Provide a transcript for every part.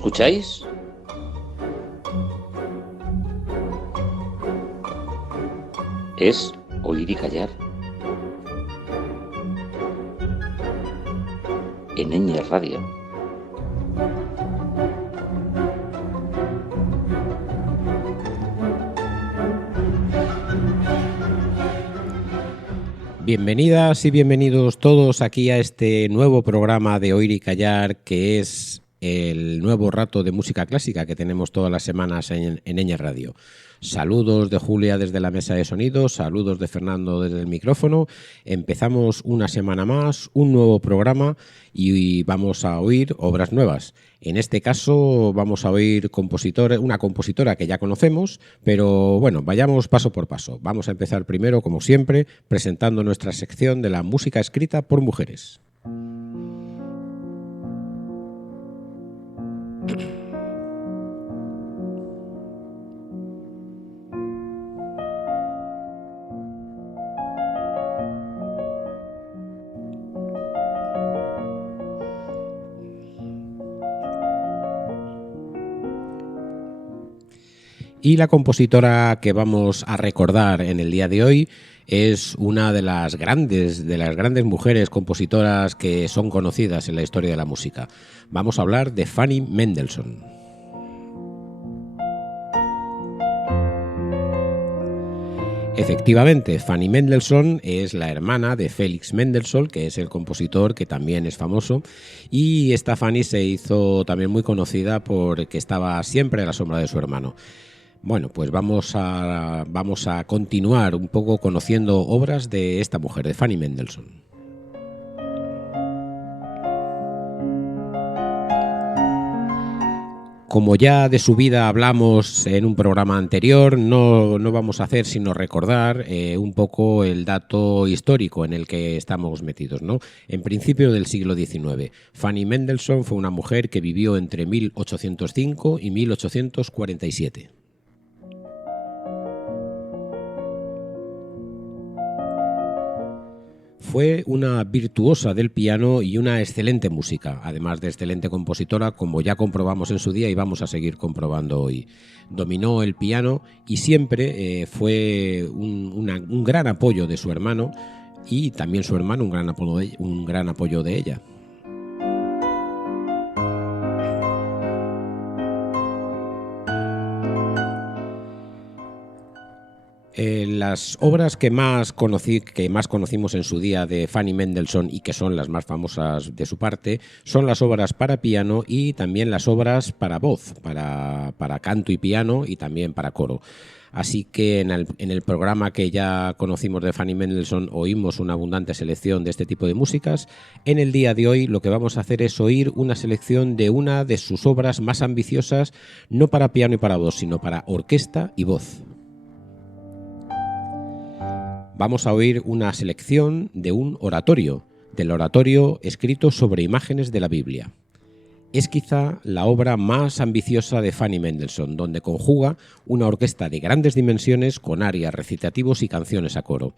escucháis? Es Oír y Callar. En Ñ Radio. Bienvenidas y bienvenidos todos aquí a este nuevo programa de Oír y Callar, que es el nuevo rato de música clásica que tenemos todas las semanas en Ñ Radio. Saludos de Julia desde la mesa de sonido, saludos de Fernando desde el micrófono. Empezamos una semana más, un nuevo programa y vamos a oír obras nuevas. En este caso vamos a oír una compositora que ya conocemos, pero bueno, vayamos paso por paso. Vamos a empezar primero, como siempre, presentando nuestra sección de la música escrita por mujeres. Y la compositora que vamos a recordar en el día de hoy es una de las grandes mujeres compositoras que son conocidas en la historia de la música. Vamos a hablar de Fanny Mendelssohn. Efectivamente, Fanny Mendelssohn es la hermana de Felix Mendelssohn, que es el compositor que también es famoso, y esta Fanny se hizo también muy conocida porque estaba siempre a la sombra de su hermano. Bueno, pues vamos a continuar un poco conociendo obras de esta mujer, de Fanny Mendelssohn. Como ya de su vida hablamos en un programa anterior, no vamos a hacer sino recordar un poco el dato histórico en el que estamos metidos, ¿no? En principio del siglo XIX, Fanny Mendelssohn fue una mujer que vivió entre 1805 y 1847. Fue una virtuosa del piano y una excelente música, además de excelente compositora, como ya comprobamos en su día y vamos a seguir comprobando hoy. Dominó el piano y siempre fue un gran apoyo de su hermano y también su hermano un gran apoyo de ella. Las obras que más conocimos en su día de Fanny Mendelssohn y que son las más famosas de su parte son las obras para piano y también las obras para voz, para canto y piano y también para coro. Así que en el programa que ya conocimos de Fanny Mendelssohn oímos una abundante selección de este tipo de músicas. En el día de hoy lo que vamos a hacer es oír una selección de una de sus obras más ambiciosas, no para piano y para voz, sino para orquesta y voz. Vamos a oír una selección de un oratorio, del oratorio escrito sobre imágenes de la Biblia. Es quizá la obra más ambiciosa de Fanny Mendelssohn, donde conjuga una orquesta de grandes dimensiones con arias, recitativos y canciones a coro.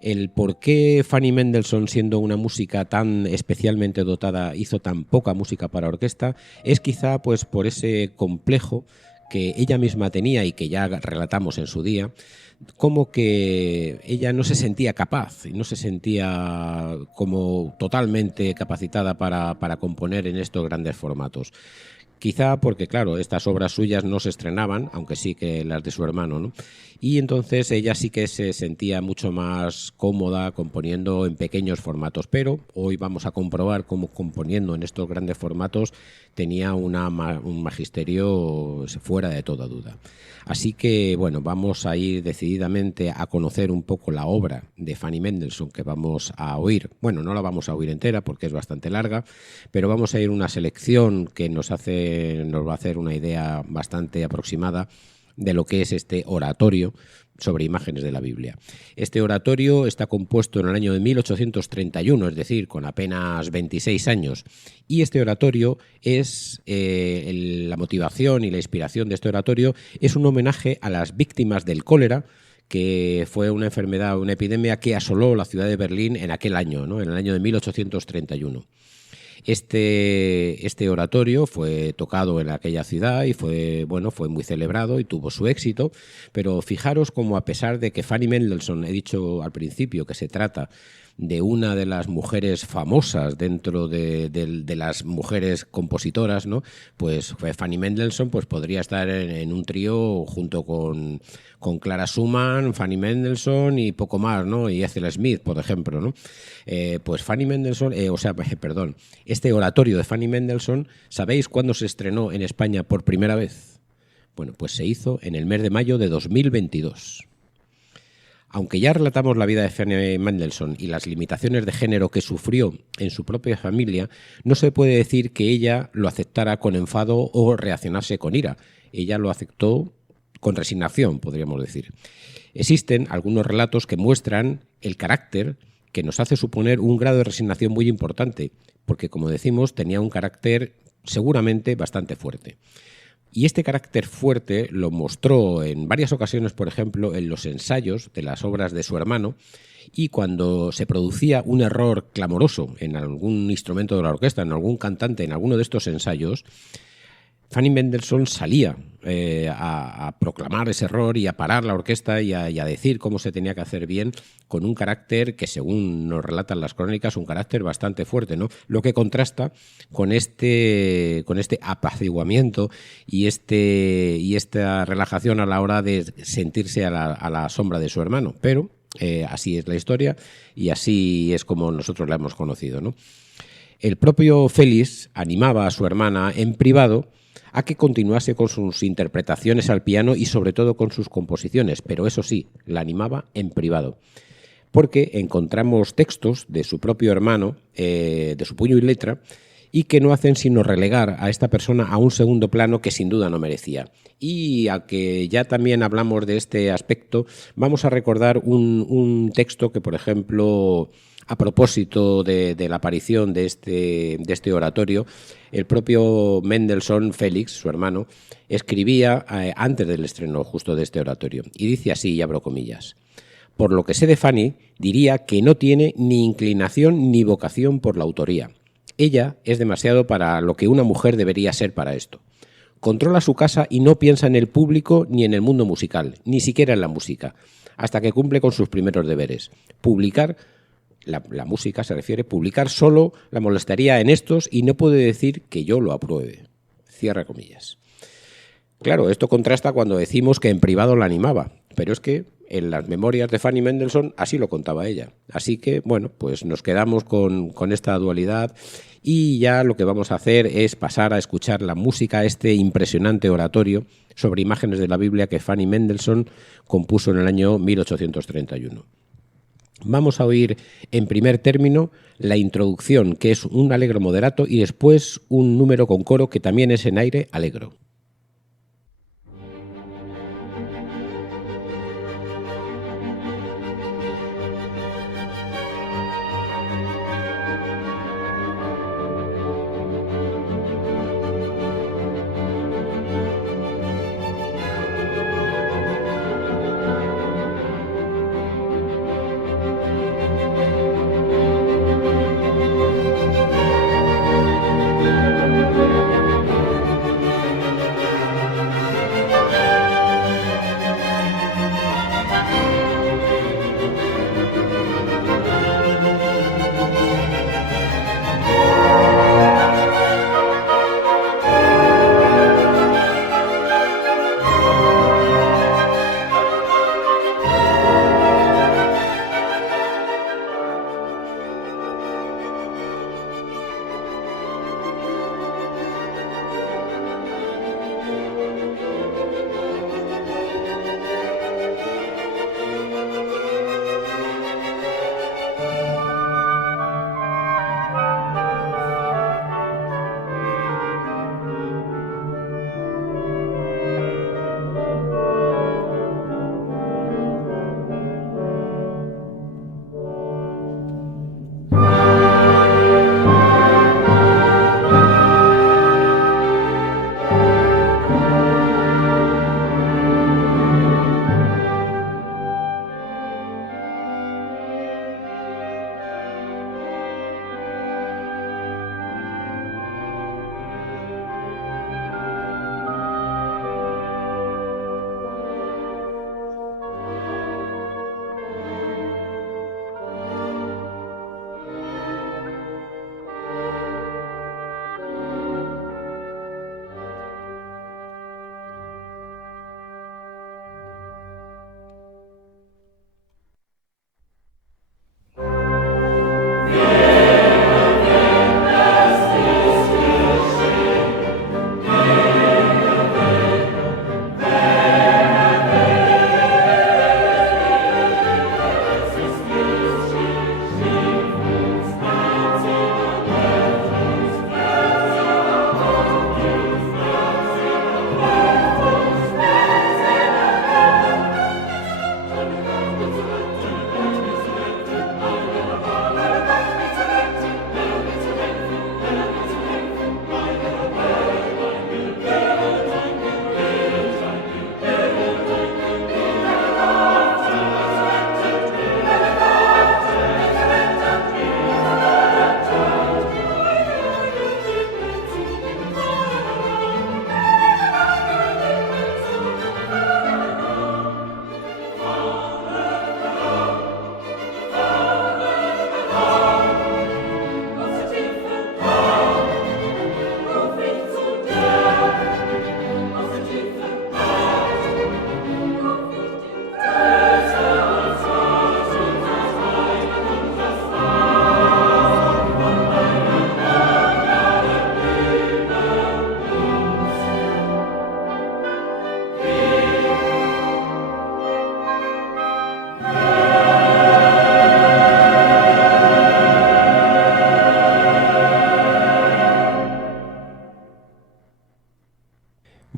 El por qué Fanny Mendelssohn, siendo una música tan especialmente dotada, hizo tan poca música para orquesta, es quizá pues por ese complejo que ella misma tenía y que ya relatamos en su día, como que ella no se sentía capaz y no se sentía como totalmente capacitada para componer en estos grandes formatos. Quizá porque, claro, estas obras suyas no se estrenaban, aunque sí que las de su hermano, ¿no? Y entonces ella sí que se sentía mucho más cómoda componiendo en pequeños formatos, pero hoy vamos a comprobar cómo componiendo en estos grandes formatos tenía un magisterio fuera de toda duda. Así que, bueno, vamos a ir decididamente a conocer un poco la obra de Fanny Mendelssohn que vamos a oír. Bueno, no la vamos a oír entera porque es bastante larga, pero vamos a ir una selección que nos va a hacer una idea bastante aproximada de lo que es este oratorio sobre imágenes de la Biblia. Este oratorio está compuesto en el año de 1831, es decir, con apenas 26 años. Y este oratorio es, la motivación y la inspiración de este oratorio es un homenaje a las víctimas del cólera, que fue una enfermedad, una epidemia que asoló la ciudad de Berlín en aquel año, ¿no? En el año de 1831. Este oratorio fue tocado en aquella ciudad y fue muy celebrado y tuvo su éxito, pero fijaros como, a pesar de que Fanny Mendelssohn, he dicho al principio que se trata de una de las mujeres famosas dentro de las mujeres compositoras, ¿no? Pues Fanny Mendelssohn pues podría estar en un trío junto con Clara Schumann, Fanny Mendelssohn y poco más, ¿no? Y Ethel Smith, por ejemplo, ¿no? Pues Fanny Mendelssohn, este oratorio de Fanny Mendelssohn, ¿sabéis cuándo se estrenó en España por primera vez? Bueno, pues se hizo en el mes de mayo de 2022. Aunque ya relatamos la vida de Fanny Mendelssohn y las limitaciones de género que sufrió en su propia familia, no se puede decir que ella lo aceptara con enfado o reaccionase con ira. Ella lo aceptó con resignación, podríamos decir. Existen algunos relatos que muestran el carácter que nos hace suponer un grado de resignación muy importante, porque, como decimos, tenía un carácter seguramente bastante fuerte. Y este carácter fuerte lo mostró en varias ocasiones, por ejemplo, en los ensayos de las obras de su hermano, y cuando se producía un error clamoroso en algún instrumento de la orquesta, en algún cantante, en alguno de estos ensayos, Fanny Mendelssohn salía a proclamar ese error y a parar la orquesta y a decir cómo se tenía que hacer bien, con un carácter que, según nos relatan las crónicas, un carácter bastante fuerte, ¿no? Lo que contrasta con este apaciguamiento y esta relajación a la hora de sentirse a la sombra de su hermano. Pero así es la historia y así es como nosotros la hemos conocido, ¿no? El propio Félix animaba a su hermana en privado a que continuase con sus interpretaciones al piano y sobre todo con sus composiciones, pero eso sí, la animaba en privado, porque encontramos textos de su propio hermano, de su puño y letra, y que no hacen sino relegar a esta persona a un segundo plano que sin duda no merecía. Y a que ya también hablamos de este aspecto, vamos a recordar un texto que, por ejemplo, a propósito de la aparición de este oratorio, el propio Mendelssohn, Félix, su hermano, escribía antes del estreno justo de este oratorio. Y dice así, y abro comillas: por lo que sé de Fanny, diría que no tiene ni inclinación ni vocación por la autoría. Ella es demasiado para lo que una mujer debería ser para esto. Controla su casa y no piensa en el público ni en el mundo musical, ni siquiera en la música, hasta que cumple con sus primeros deberes. Publicar la música, se refiere, publicar solo la molestaría en estos y no puede decir que yo lo apruebe. Cierra comillas. Claro, esto contrasta cuando decimos que en privado la animaba, pero es que en las memorias de Fanny Mendelssohn así lo contaba ella. Así que, bueno, pues nos quedamos con esta dualidad y ya lo que vamos a hacer es pasar a escuchar la música, este impresionante oratorio sobre imágenes de la Biblia que Fanny Mendelssohn compuso en el año 1831. Vamos a oír en primer término la introducción, que es un allegro moderato, y después un número con coro que también es en aire allegro.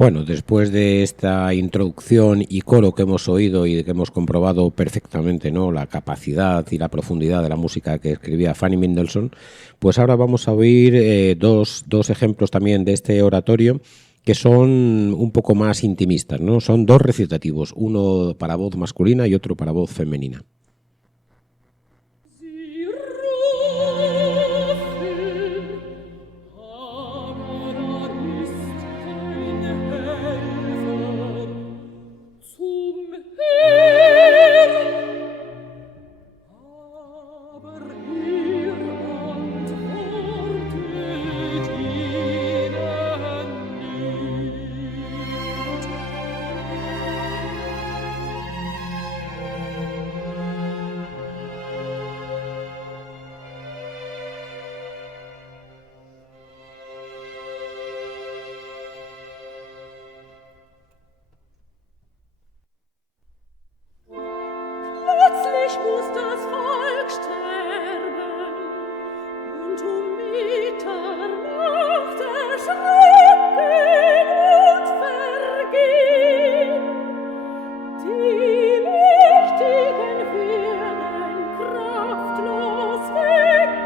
Bueno, después de esta introducción y coro que hemos oído y que hemos comprobado perfectamente, ¿no?, la capacidad y la profundidad de la música que escribía Fanny Mendelssohn, pues ahora vamos a oír dos ejemplos también de este oratorio que son un poco más intimistas, ¿no? Son dos recitativos, uno para voz masculina y otro para voz femenina. Plötzlich muss das Volk sterben und Mitternacht erschrecken und vergehen. Die Mächtigen werden kraftlos weggenommen.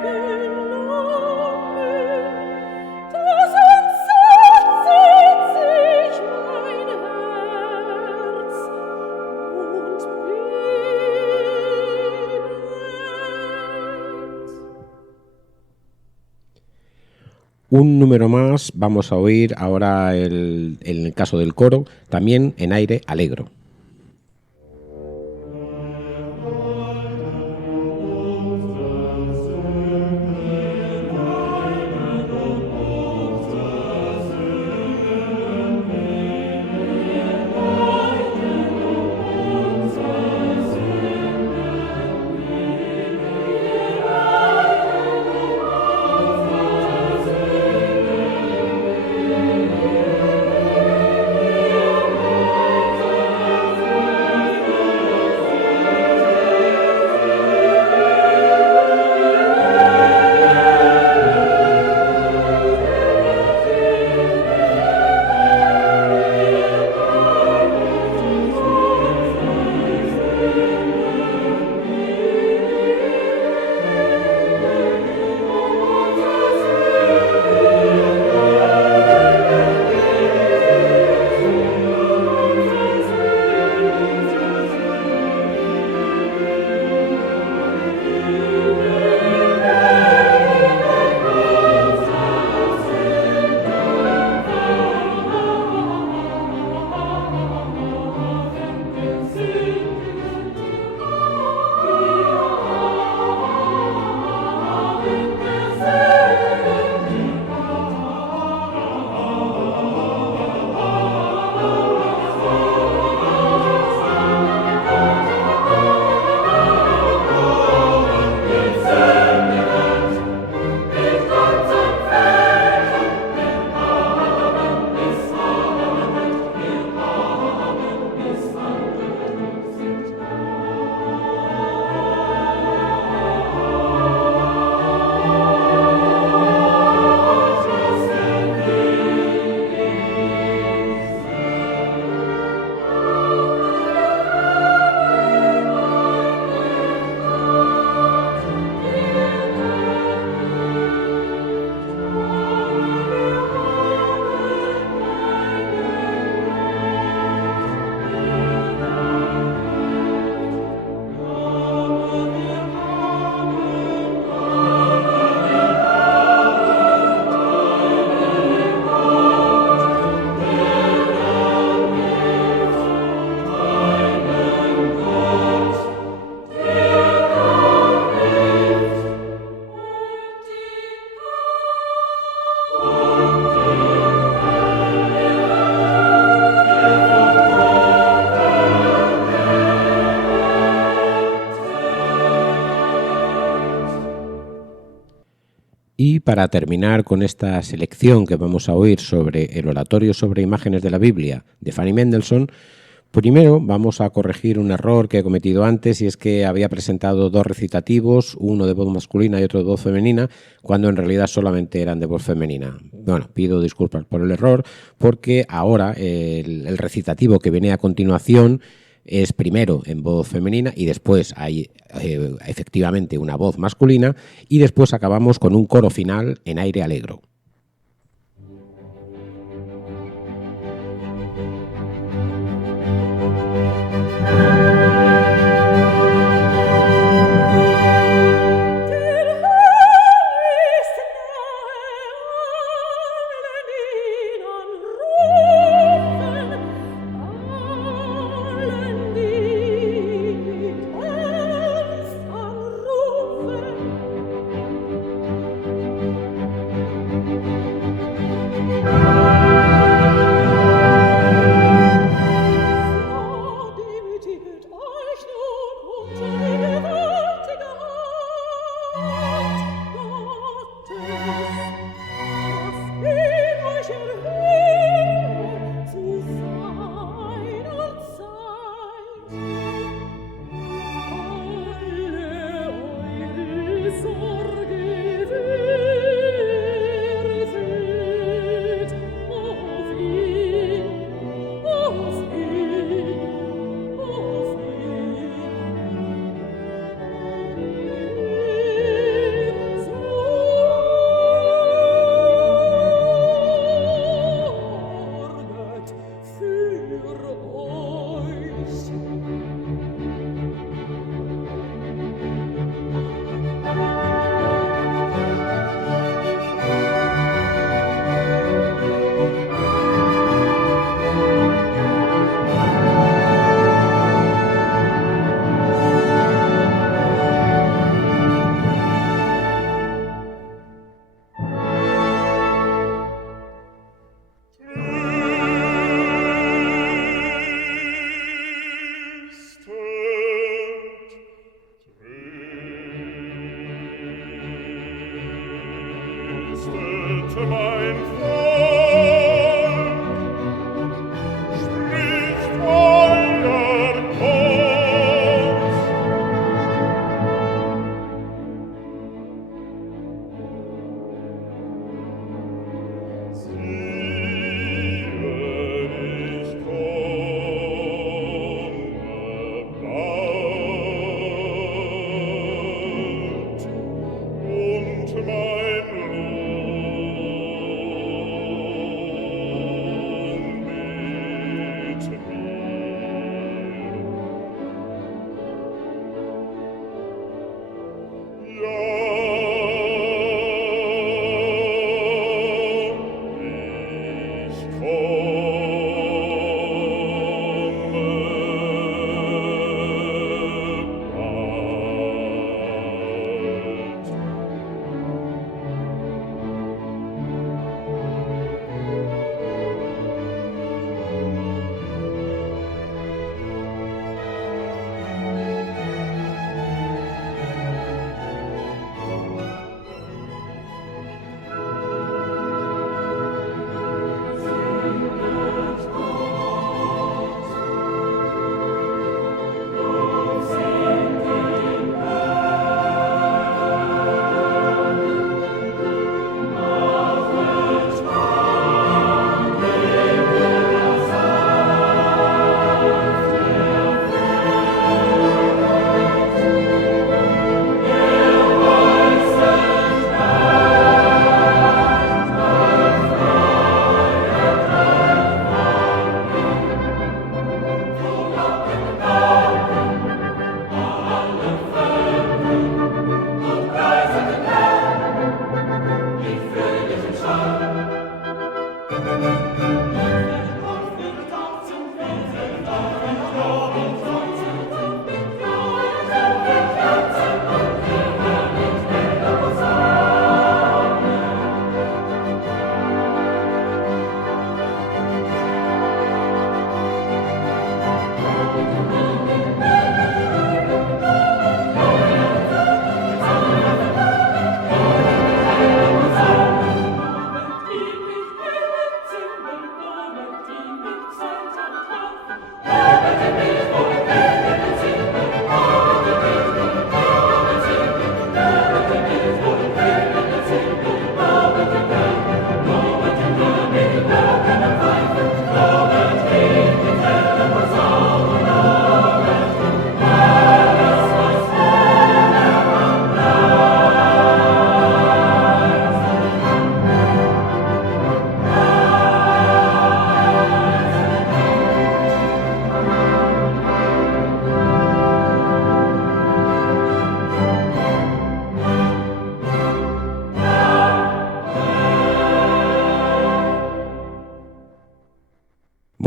Das entsetzt sich mein Herz und Un número más vamos a oír ahora en el caso del coro, también en aire alegro. Y para terminar con esta selección que vamos a oír sobre el oratorio sobre imágenes de la Biblia de Fanny Mendelssohn, Primero vamos a corregir un error que he cometido antes, y es que había presentado dos recitativos, uno de voz masculina y otro de voz femenina, cuando en realidad solamente eran de voz femenina. Bueno, pido disculpas por el error, porque ahora el recitativo que viene a continuación es primero en voz femenina y después hay efectivamente una voz masculina, y después acabamos con un coro final en aire alegro.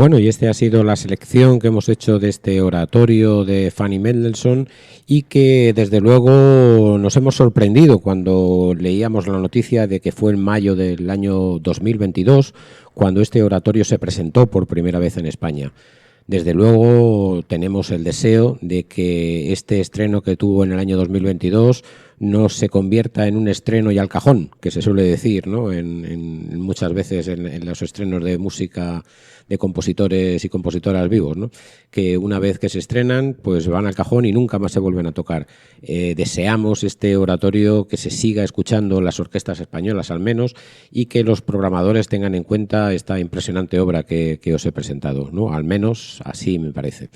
Bueno, y esta ha sido la selección que hemos hecho de este oratorio de Fanny Mendelssohn y que desde luego nos hemos sorprendido cuando leíamos la noticia de que fue en mayo del año 2022 cuando este oratorio se presentó por primera vez en España. Desde luego tenemos el deseo de que este estreno que tuvo en el año 2022 no se convierta en un estreno y al cajón, que se suele decir, ¿no? Muchas veces en los estrenos de música de compositores y compositoras vivos, ¿no? Que una vez que se estrenan, pues van al cajón y nunca más se vuelven a tocar. Deseamos este oratorio que se siga escuchando en las orquestas españolas al menos y que los programadores tengan en cuenta esta impresionante obra que os he presentado, ¿no? Al menos así me parece.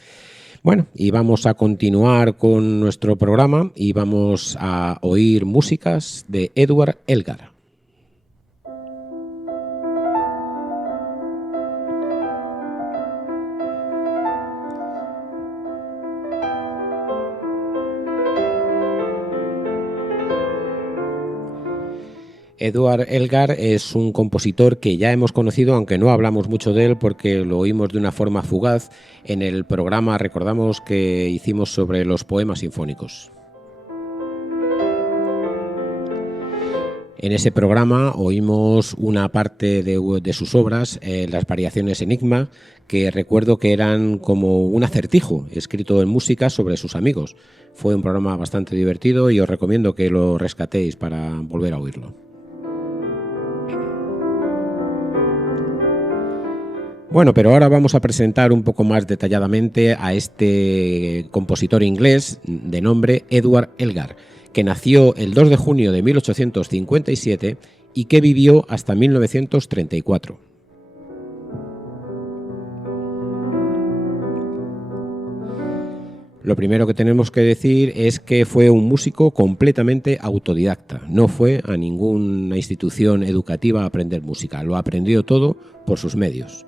Bueno, y vamos a continuar con nuestro programa y vamos a oír músicas de Edward Elgar. Edward Elgar es un compositor que ya hemos conocido, aunque no hablamos mucho de él porque lo oímos de una forma fugaz en el programa, recordamos, que hicimos sobre los poemas sinfónicos. En ese programa oímos una parte de sus obras, las variaciones Enigma, que recuerdo que eran como un acertijo escrito en música sobre sus amigos. Fue un programa bastante divertido y os recomiendo que lo rescatéis para volver a oírlo. Bueno, pero ahora vamos a presentar un poco más detalladamente a este compositor inglés de nombre Edward Elgar, que nació el 2 de junio de 1857 y que vivió hasta 1934. Lo primero que tenemos que decir es que fue un músico completamente autodidacta. No fue a ninguna institución educativa a aprender música. Lo aprendió todo por sus medios.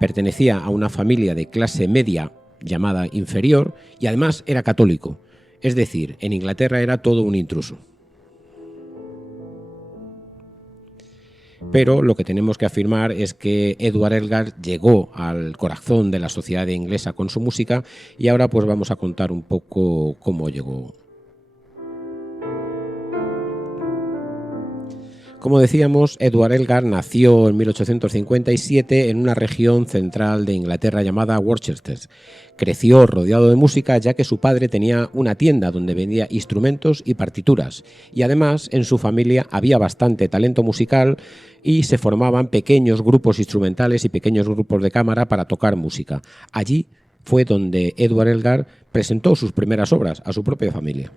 Pertenecía a una familia de clase media llamada inferior y además era católico. Es decir, en Inglaterra era todo un intruso. Pero lo que tenemos que afirmar es que Edward Elgar llegó al corazón de la sociedad inglesa con su música y ahora pues vamos a contar un poco cómo llegó. Como decíamos, Edward Elgar nació en 1857 en una región central de Inglaterra llamada Worcester. Creció rodeado de música ya que su padre tenía una tienda donde vendía instrumentos y partituras y además en su familia había bastante talento musical y se formaban pequeños grupos instrumentales y pequeños grupos de cámara para tocar música. Allí fue donde Edward Elgar presentó sus primeras obras a su propia familia.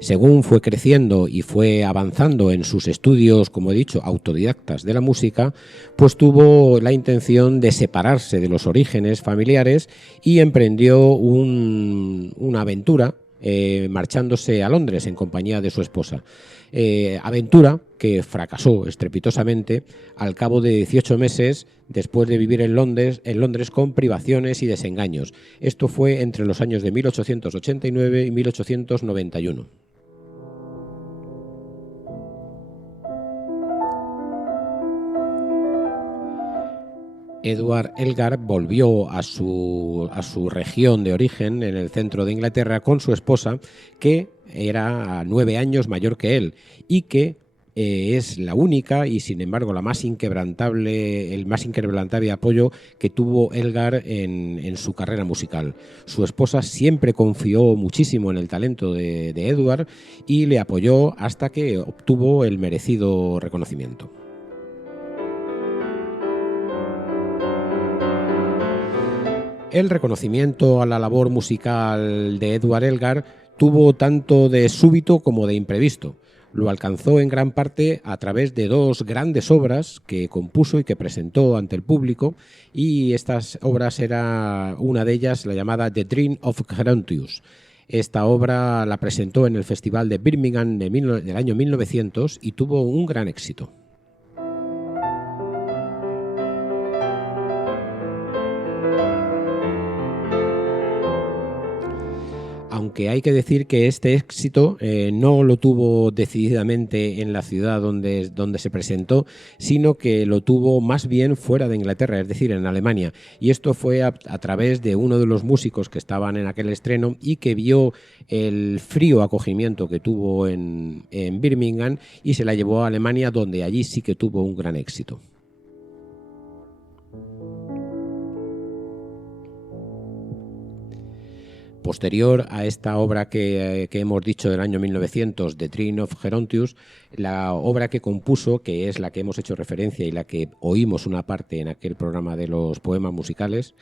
Según fue creciendo y fue avanzando en sus estudios, como he dicho, autodidactas de la música, pues tuvo la intención de separarse de los orígenes familiares y emprendió una aventura marchándose a Londres en compañía de su esposa. Aventura que fracasó estrepitosamente al cabo de 18 meses después de vivir en Londres con privaciones y desengaños. Esto fue entre los años de 1889 y 1891. Edward Elgar volvió a su región de origen, en el centro de Inglaterra, con su esposa, que era 9 años mayor que él y que es la única y, sin embargo, el más inquebrantable apoyo que tuvo Elgar en su carrera musical. Su esposa siempre confió muchísimo en el talento de Edward y le apoyó hasta que obtuvo el merecido reconocimiento. El reconocimiento a la labor musical de Edward Elgar tuvo tanto de súbito como de imprevisto. Lo alcanzó en gran parte a través de 2 grandes obras que compuso y que presentó ante el público, y estas obras era una de ellas la llamada The Dream of Gerontius. Esta obra la presentó en el Festival de Birmingham del año 1900 y tuvo un gran éxito. aunque hay que decir que este éxito no lo tuvo decididamente en la ciudad donde se presentó, sino que lo tuvo más bien fuera de Inglaterra, es decir, en Alemania. Y esto fue a través de uno de los músicos que estaban en aquel estreno y que vio el frío acogimiento que tuvo en Birmingham y se la llevó a Alemania, donde allí sí que tuvo un gran éxito. Posterior a esta obra que hemos dicho del año 1900, The Trine of Gerontius, la obra que compuso, que es la que hemos hecho referencia y la que oímos una parte en aquel programa de los poemas musicales,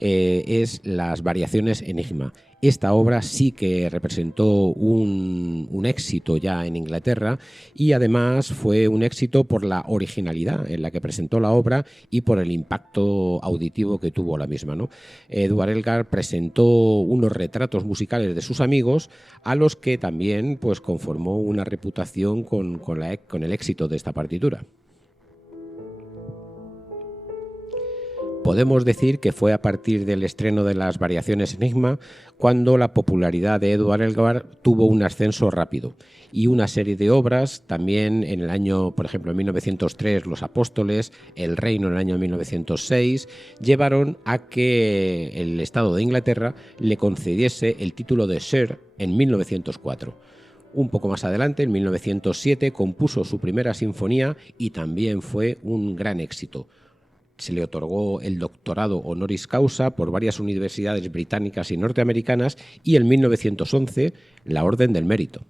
es Las Variaciones Enigma. Esta obra sí que representó un éxito ya en Inglaterra y además fue un éxito por la originalidad en la que presentó la obra y por el impacto auditivo que tuvo la misma, ¿no? Edward Elgar presentó unos retratos musicales de sus amigos a los que también pues, conformó una reputación con el éxito de esta partitura. Podemos decir que fue a partir del estreno de Las Variaciones Enigma cuando la popularidad de Edward Elgar tuvo un ascenso rápido y una serie de obras, también en el año, por ejemplo, en 1903, Los Apóstoles, El Reino en el año 1906, llevaron a que el Estado de Inglaterra le concediese el título de Sir en 1904. Un poco más adelante, en 1907, compuso su primera sinfonía y también fue un gran éxito. Se le otorgó el doctorado honoris causa por varias universidades británicas y norteamericanas y en 1911 la Orden del Mérito.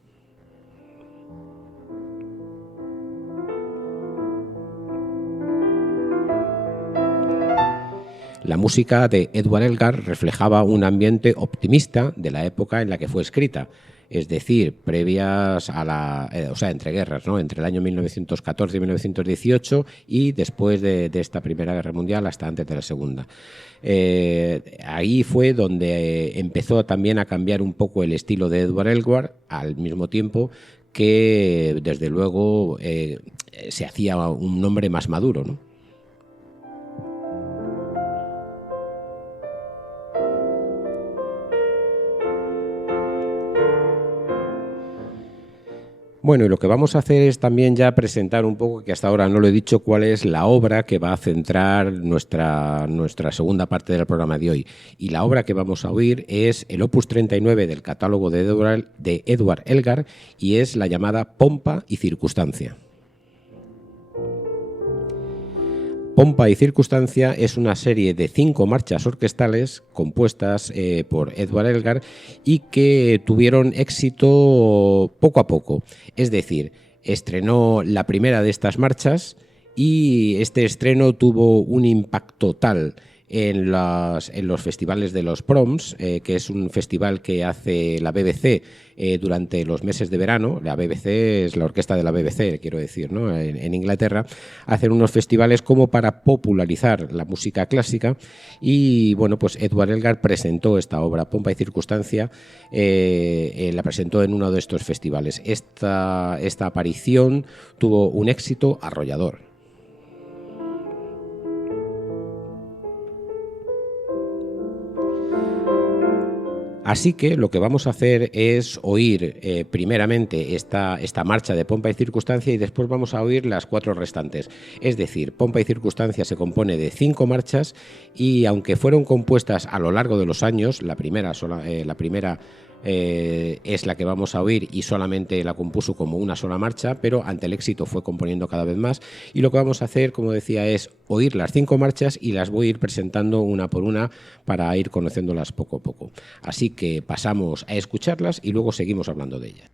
La música de Edward Elgar reflejaba un ambiente optimista de la época en la que fue escrita, es decir, previas a entre guerras, ¿no? Entre el año 1914 y 1918 y después de esta Primera Guerra Mundial hasta antes de la Segunda. Ahí fue donde empezó también a cambiar un poco el estilo de Edward Elgar, al mismo tiempo que, desde luego, se hacía un nombre más maduro, ¿no? Bueno, y lo que vamos a hacer es también ya presentar un poco, que hasta ahora no lo he dicho, cuál es la obra que va a centrar nuestra segunda parte del programa de hoy. Y la obra que vamos a oír es el Opus 39 del catálogo de Edward Elgar y es la llamada Pompa y Circunstancia. Pompa y Circunstancia es una serie de 5 marchas orquestales compuestas por Edward Elgar y que tuvieron éxito poco a poco. Es decir, estrenó la primera de estas marchas y este estreno tuvo un impacto tal en los festivales de los Proms, que es un festival que hace la BBC durante los meses de verano. La BBC es la orquesta de la BBC, quiero decir, ¿no? En Inglaterra hacen unos festivales como para popularizar la música clásica y bueno, pues Edward Elgar presentó esta obra, Pompa y Circunstancia, la presentó en uno de estos festivales. Esta aparición tuvo un éxito arrollador. Así que lo que vamos a hacer es oír primeramente esta marcha de Pompa y Circunstancia y después vamos a oír las 4 restantes. Es decir, Pompa y Circunstancia se compone de 5 marchas y aunque fueron compuestas a lo largo de los años, la primera es la que vamos a oír y solamente la compuso como una sola marcha, pero ante el éxito fue componiendo cada vez más y lo que vamos a hacer, como decía, es oír las 5 marchas y las voy a ir presentando una por una para ir conociéndolas poco a poco. Así que pasamos a escucharlas y luego seguimos hablando de ellas.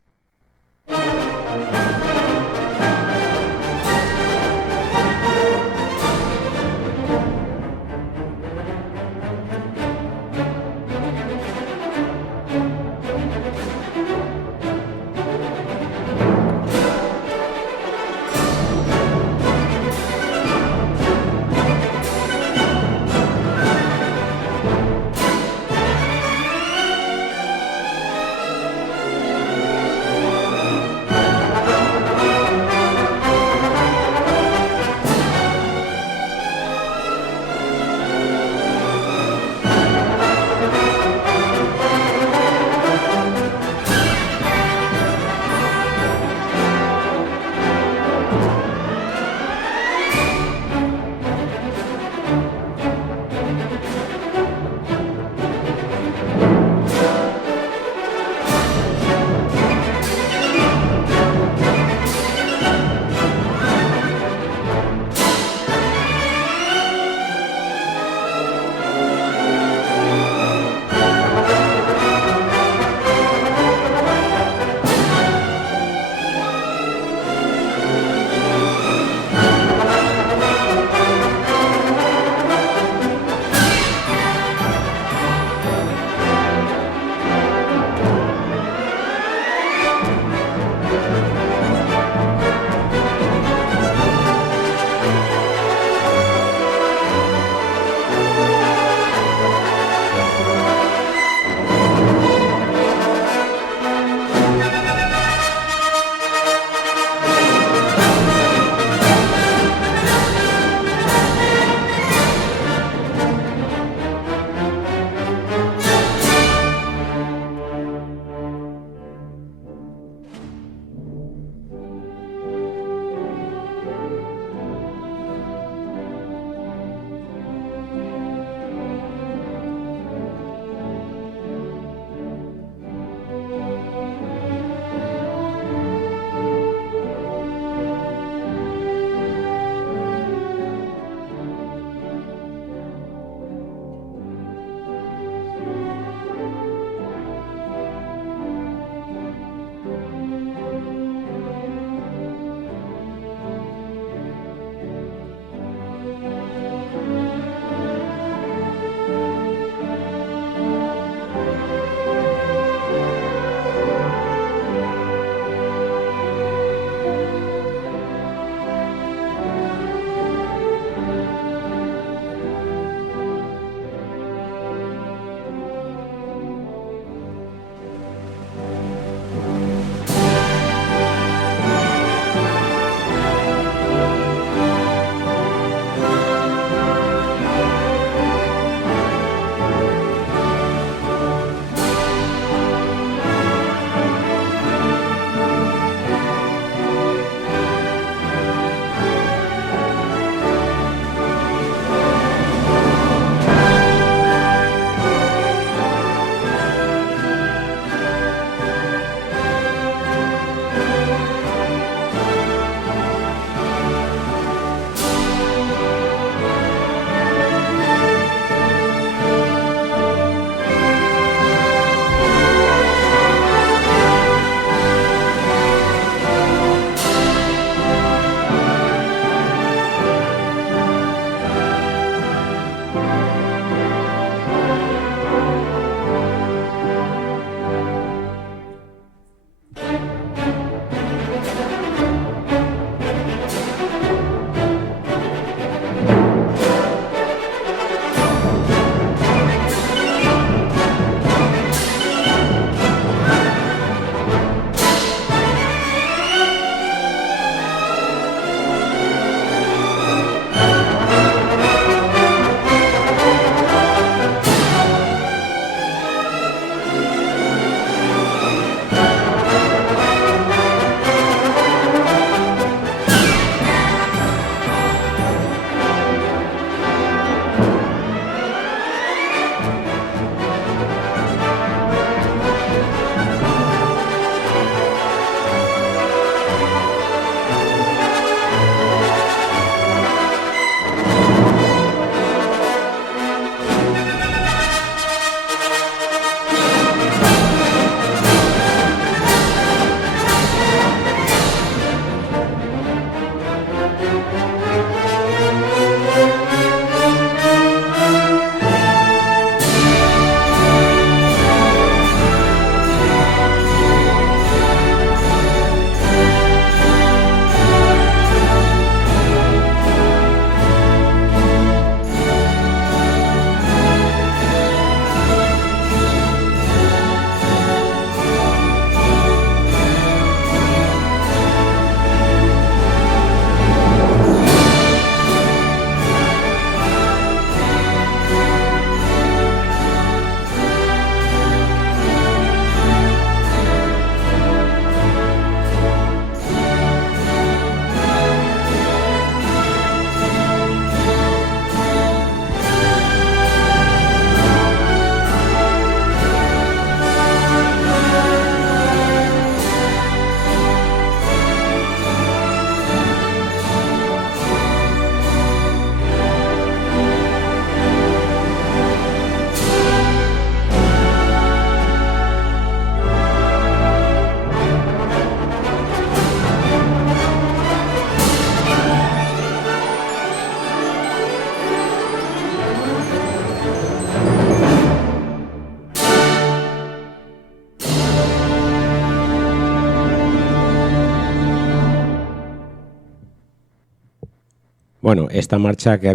Bueno, esta marcha que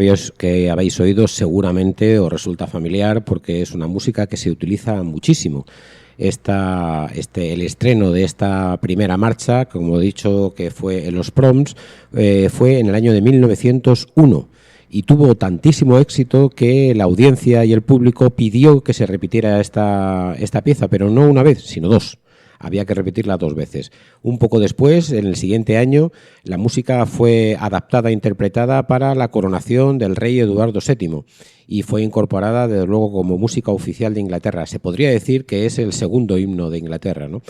habéis oído seguramente os resulta familiar porque es una música que se utiliza muchísimo. El estreno de esta primera marcha, como he dicho, que fue en los Proms, fue en el año de 1901 y tuvo tantísimo éxito que la audiencia y el público pidió que se repitiera esta pieza, pero no una vez, sino dos. Había que repetirla dos veces. Un poco después, en el siguiente año, la música fue adaptada e interpretada para la coronación del rey Eduardo VII y fue incorporada, desde luego, como música oficial de Inglaterra. Se podría decir que es el segundo himno de Inglaterra, ¿no?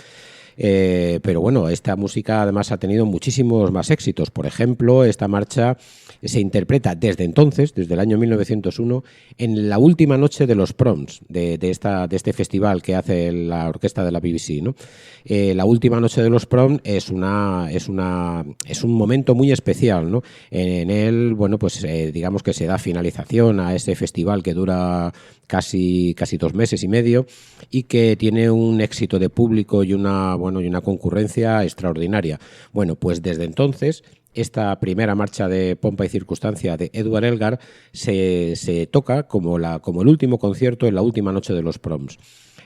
Pero bueno, esta música además ha tenido muchísimos más éxitos. Por ejemplo, esta marcha se interpreta desde entonces, desde el año 1901, en la última noche de los Proms, de este festival que hace la orquesta de la BBC, ¿no? La última noche de los Proms es un momento muy especial, ¿no? En él, bueno, pues digamos que se da finalización a ese festival que dura casi 2 meses y medio y que tiene un éxito de público y una concurrencia extraordinaria. Bueno, pues desde entonces esta primera marcha de Pompa y Circunstancia de Edward Elgar se toca como el último concierto en la última noche de los Proms.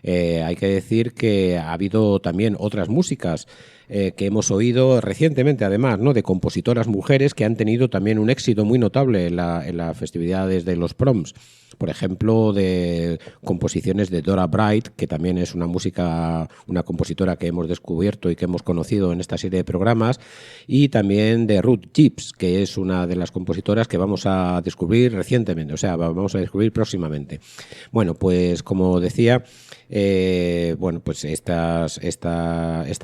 Hay que decir que ha habido también otras músicas que hemos oído recientemente, además, ¿no?, de compositoras mujeres que han tenido también un éxito muy notable en las festividades de los Proms. Por ejemplo, de composiciones de Dora Bright, que también es una compositora que hemos descubierto y que hemos conocido en esta serie de programas, y también de Ruth Gibbs, que es una de las compositoras que vamos a descubrir recientemente, o sea, vamos a descubrir próximamente. Bueno, pues como decía, pues esta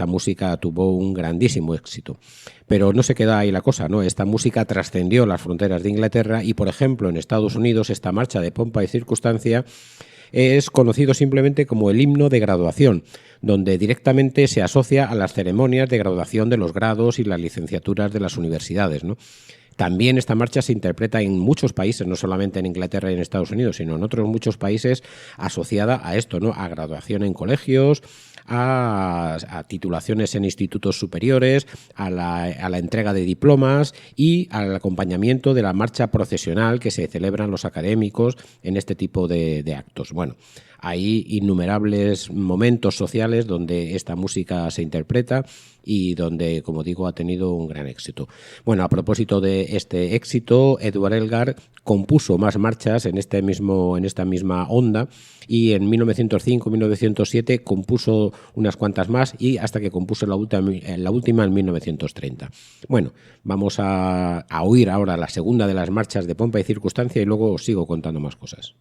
música tuvo un grandísimo éxito. Pero no se queda ahí la cosa, ¿no? Esta música trascendió las fronteras de Inglaterra y, por ejemplo, en Estados Unidos, esta marcha de Pompa y Circunstancia es conocido simplemente como el himno de graduación, donde directamente se asocia a las ceremonias de graduación de los grados y las licenciaturas de las universidades, ¿no? También esta marcha se interpreta en muchos países, no solamente en Inglaterra y en Estados Unidos, sino en otros muchos países, asociada a esto, ¿no?, a graduación en colegios, a titulaciones en institutos superiores, a la entrega de diplomas y al acompañamiento de la marcha procesional que se celebran los académicos en este tipo de actos. Bueno, hay innumerables momentos sociales donde esta música se interpreta y donde, como digo, ha tenido un gran éxito. Bueno, a propósito de este éxito, Edward Elgar compuso más marchas en esta misma onda y en 1905-1907 compuso unas cuantas más y hasta que compuso la última en 1930. Bueno, vamos a oír ahora la segunda de las marchas de Pompa y Circunstancia y luego os sigo contando más cosas.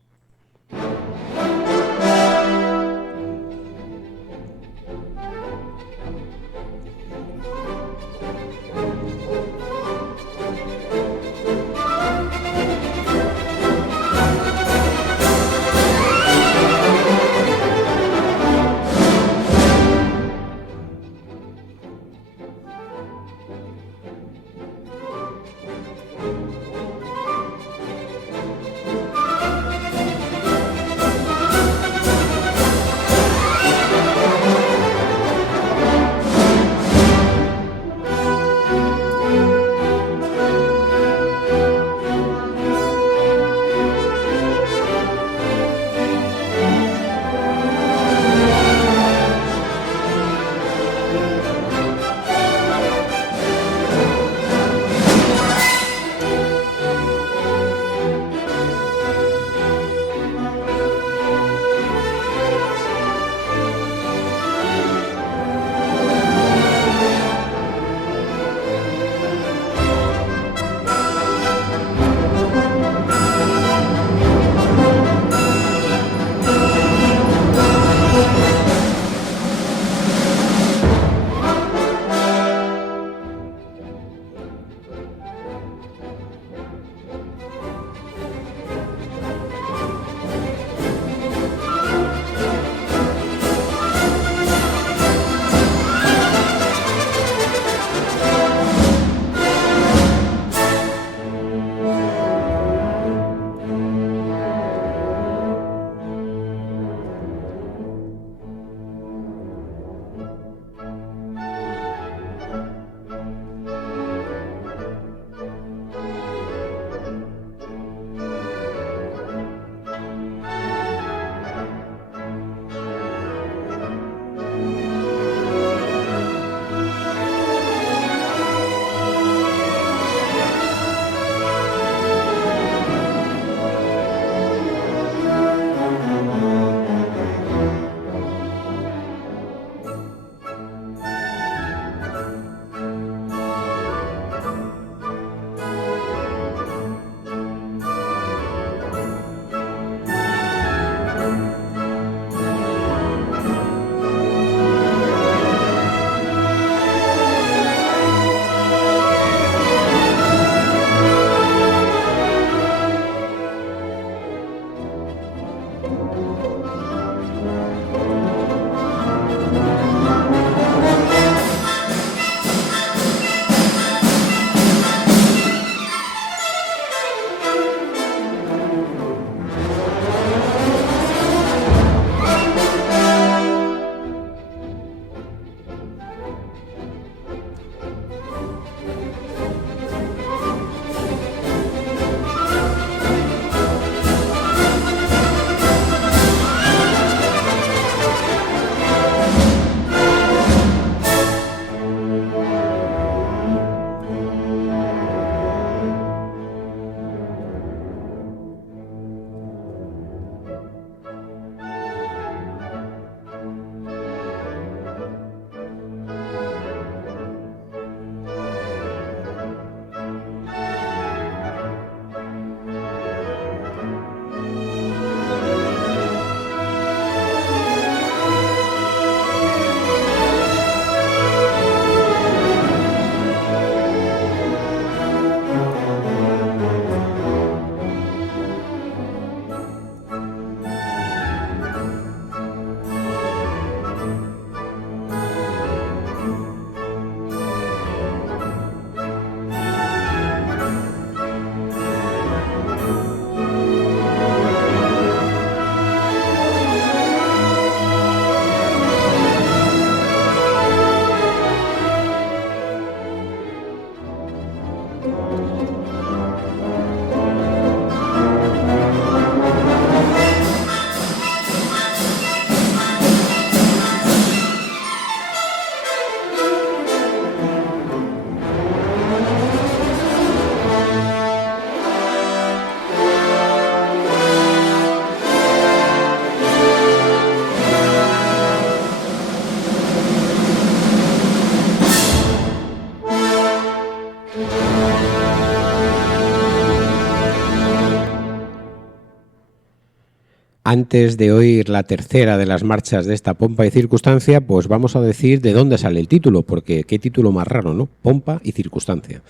Antes de oír la tercera de las marchas de esta Pompa y Circunstancia, pues vamos a decir de dónde sale el título, porque qué título más raro, ¿no? Pompa y Circunstancia.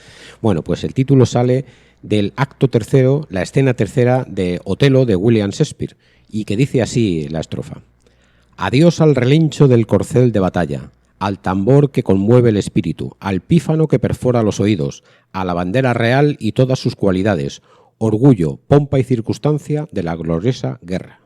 Bueno, pues el título sale del acto tercero, la escena tercera de Otelo de William Shakespeare, y que dice así la estrofa. Adiós al relincho del corcel de batalla, al tambor que conmueve el espíritu, al pífano que perfora los oídos, a la bandera real y todas sus cualidades, orgullo, pompa y circunstancia de la gloriosa guerra.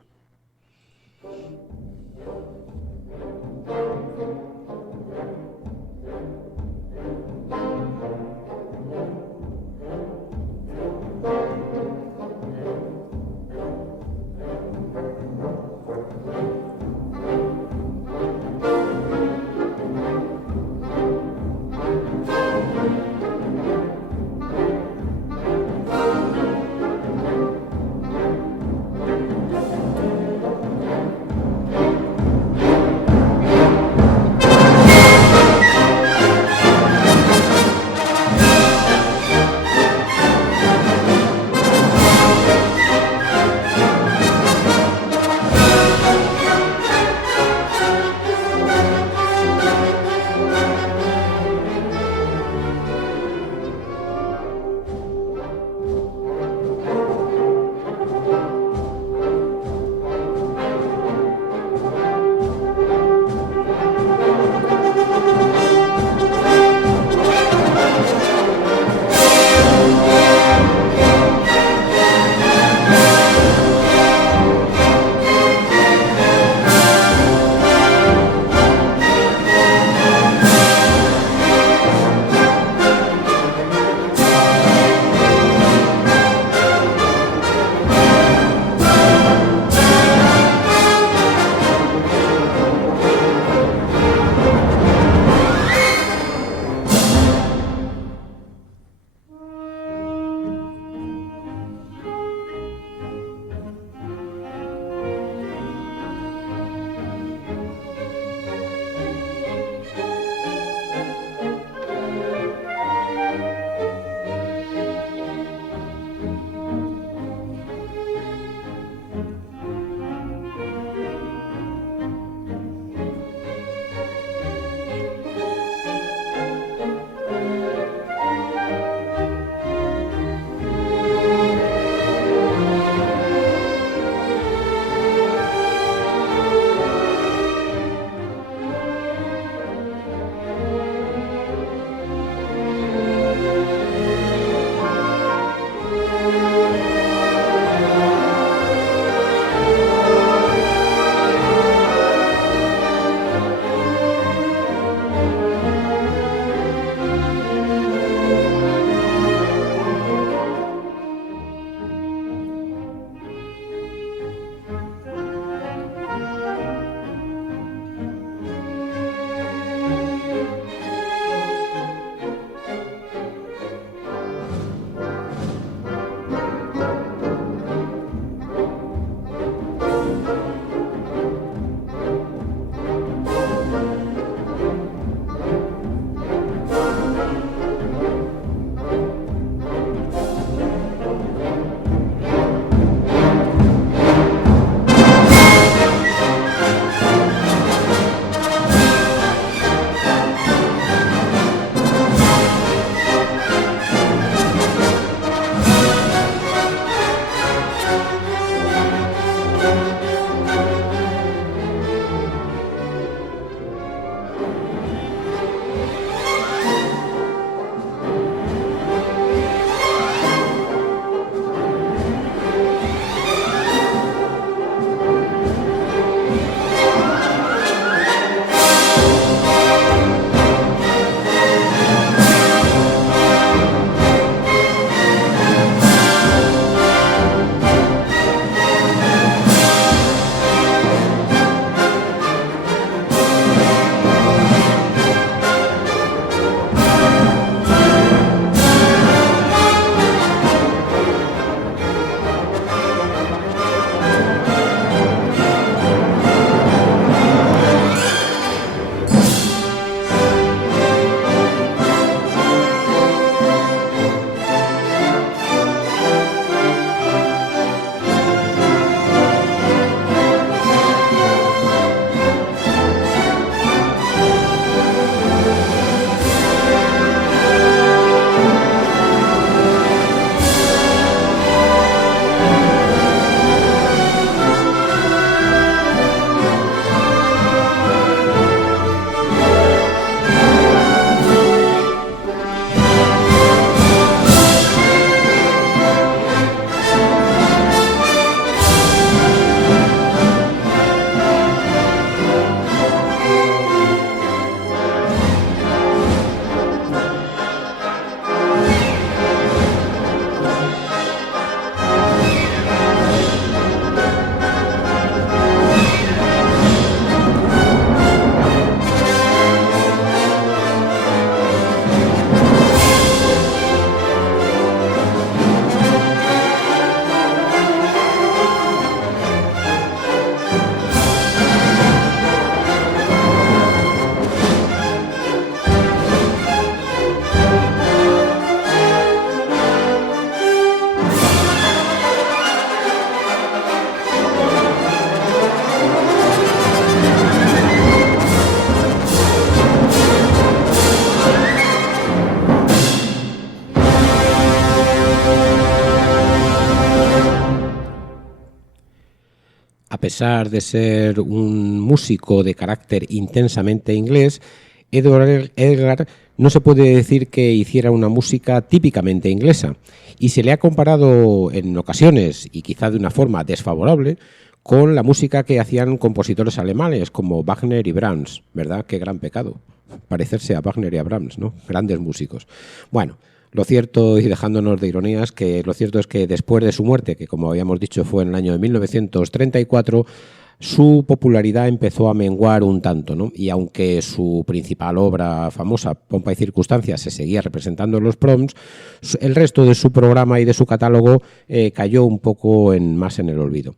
pesar de ser un músico de carácter intensamente inglés, Edward Elgar no se puede decir que hiciera una música típicamente inglesa, y se le ha comparado en ocasiones, y quizá de una forma desfavorable, con la música que hacían compositores alemanes como Wagner y Brahms, ¿verdad? Qué gran pecado, parecerse a Wagner y a Brahms, ¿no? Grandes músicos. Bueno, lo cierto, y dejándonos de ironías, que lo cierto es que después de su muerte, que como habíamos dicho fue en el año de 1934, su popularidad empezó a menguar un tanto, ¿no? Y aunque su principal obra famosa, Pompa y Circunstancias, se seguía representando en los proms, el resto de su programa y de su catálogo cayó un poco más en el olvido.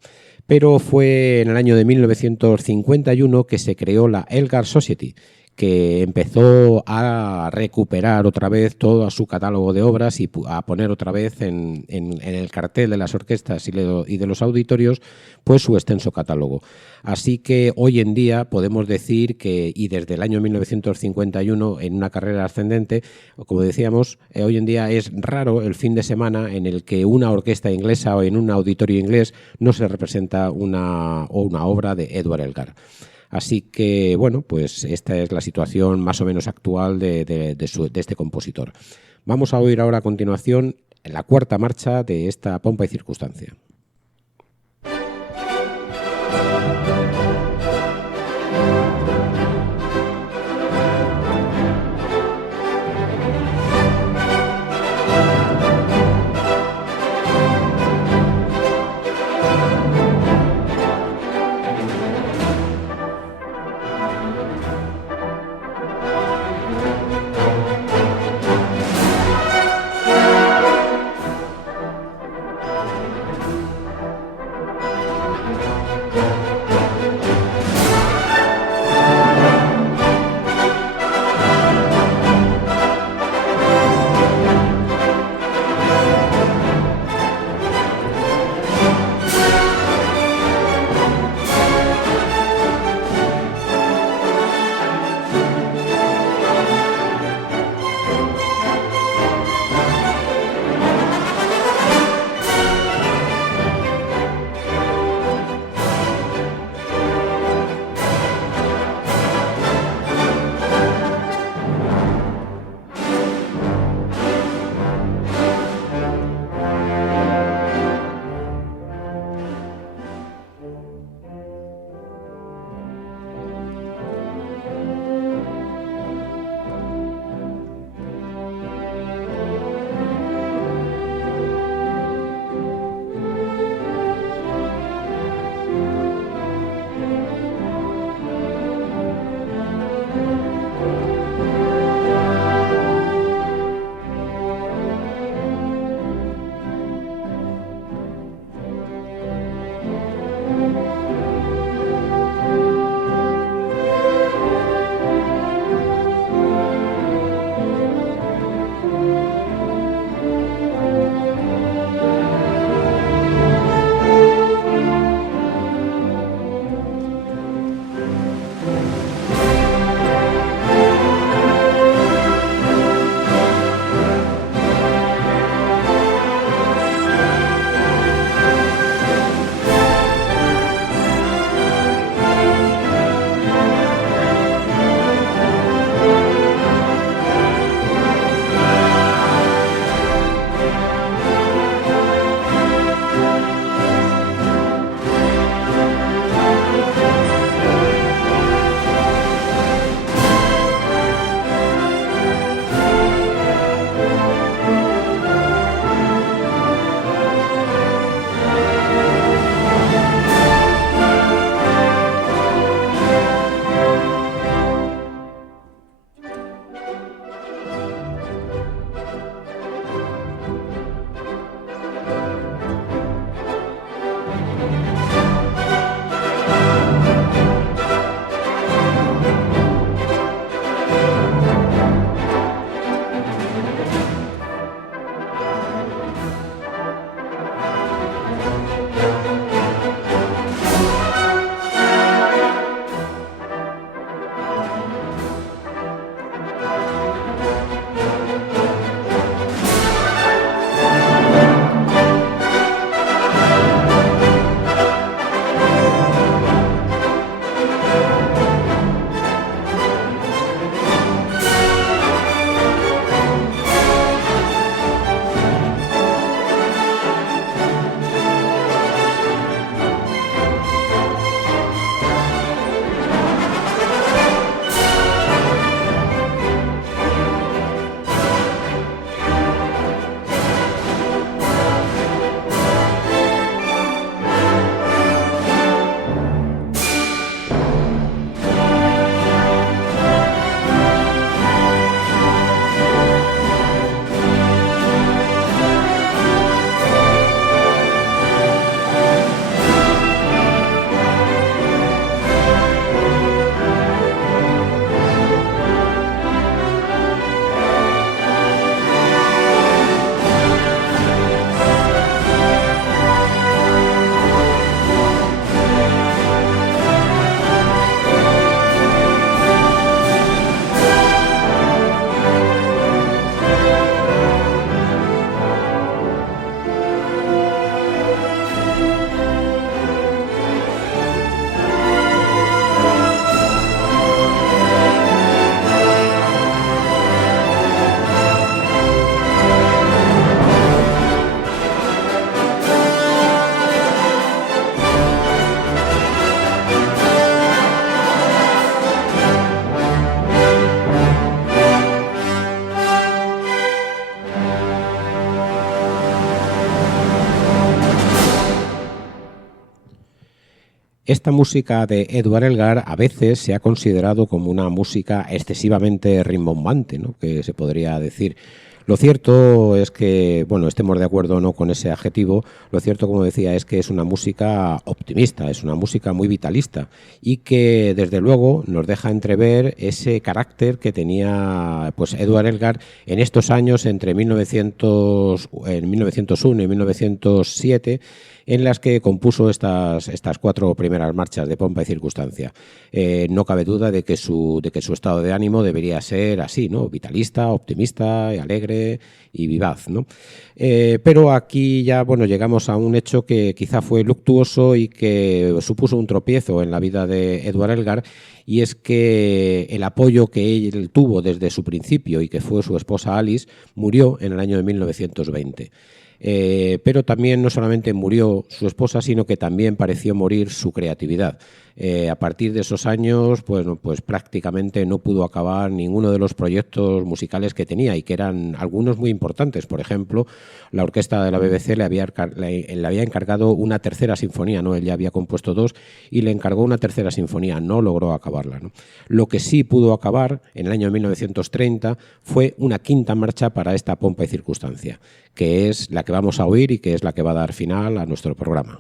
Pero fue en el año de 1951 que se creó la Elgar Society, que empezó a recuperar otra vez todo su catálogo de obras y a poner otra vez en el cartel de las orquestas y de los auditorios pues su extenso catálogo. Así que hoy en día podemos decir que, y desde el año 1951 en una carrera ascendente, como decíamos, hoy en día es raro el fin de semana en el que una orquesta inglesa o en un auditorio inglés no se representa una obra de Edward Elgar. Así que, bueno, pues esta es la situación más o menos actual de este compositor. Vamos a oír ahora a continuación la cuarta marcha de esta Pompa y Circunstancia. Esta música de Edward Elgar a veces se ha considerado como una música excesivamente rimbombante, ¿no?, que se podría decir. Lo cierto es que, bueno, estemos de acuerdo o no con ese adjetivo, lo cierto, como decía, es que es una música optimista, es una música muy vitalista y que, desde luego, nos deja entrever ese carácter que tenía, pues, Edward Elgar en estos años entre 1901 y 1907, en las que compuso estas 4 primeras marchas de Pompa y Circunstancia. No cabe duda de que su estado de ánimo debería ser así, ¿no?, vitalista, optimista, alegre y vivaz, ¿no? Pero aquí ya, bueno, llegamos a un hecho que quizá fue luctuoso y que supuso un tropiezo en la vida de Edward Elgar, y es que el apoyo que él tuvo desde su principio y que fue su esposa Alice murió en el año de 1920. Pero también no solamente murió su esposa, sino que también pareció morir su creatividad. A partir de esos años, pues prácticamente no pudo acabar ninguno de los proyectos musicales que tenía, y que eran algunos muy importantes. Por ejemplo, la orquesta de la BBC le había encargado una tercera sinfonía, ¿no? Él ya había compuesto 2 y le encargó una tercera sinfonía, no logró acabarla, ¿no? Lo que sí pudo acabar en el año 1930 fue una 5ª marcha para esta Pompa y Circunstancia, que es la que vamos a oír y que es la que va a dar final a nuestro programa.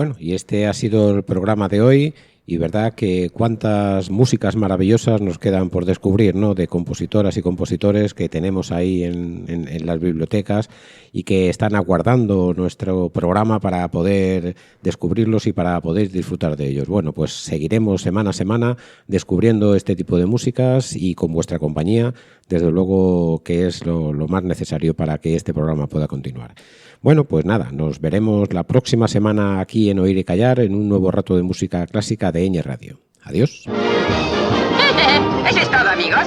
Bueno, y este ha sido el programa de hoy. Y verdad que cuántas músicas maravillosas nos quedan por descubrir, ¿no? De compositoras y compositores que tenemos ahí en las bibliotecas y que están aguardando nuestro programa para poder descubrirlos y para poder disfrutar de ellos. Bueno, pues seguiremos semana a semana descubriendo este tipo de músicas y con vuestra compañía, desde luego que es lo más necesario para que este programa pueda continuar. Bueno, pues nada, nos veremos la próxima semana aquí en Oír y Callar en un nuevo rato de música clásica de Ñ Radio. Adiós. Eso es todo, amigos.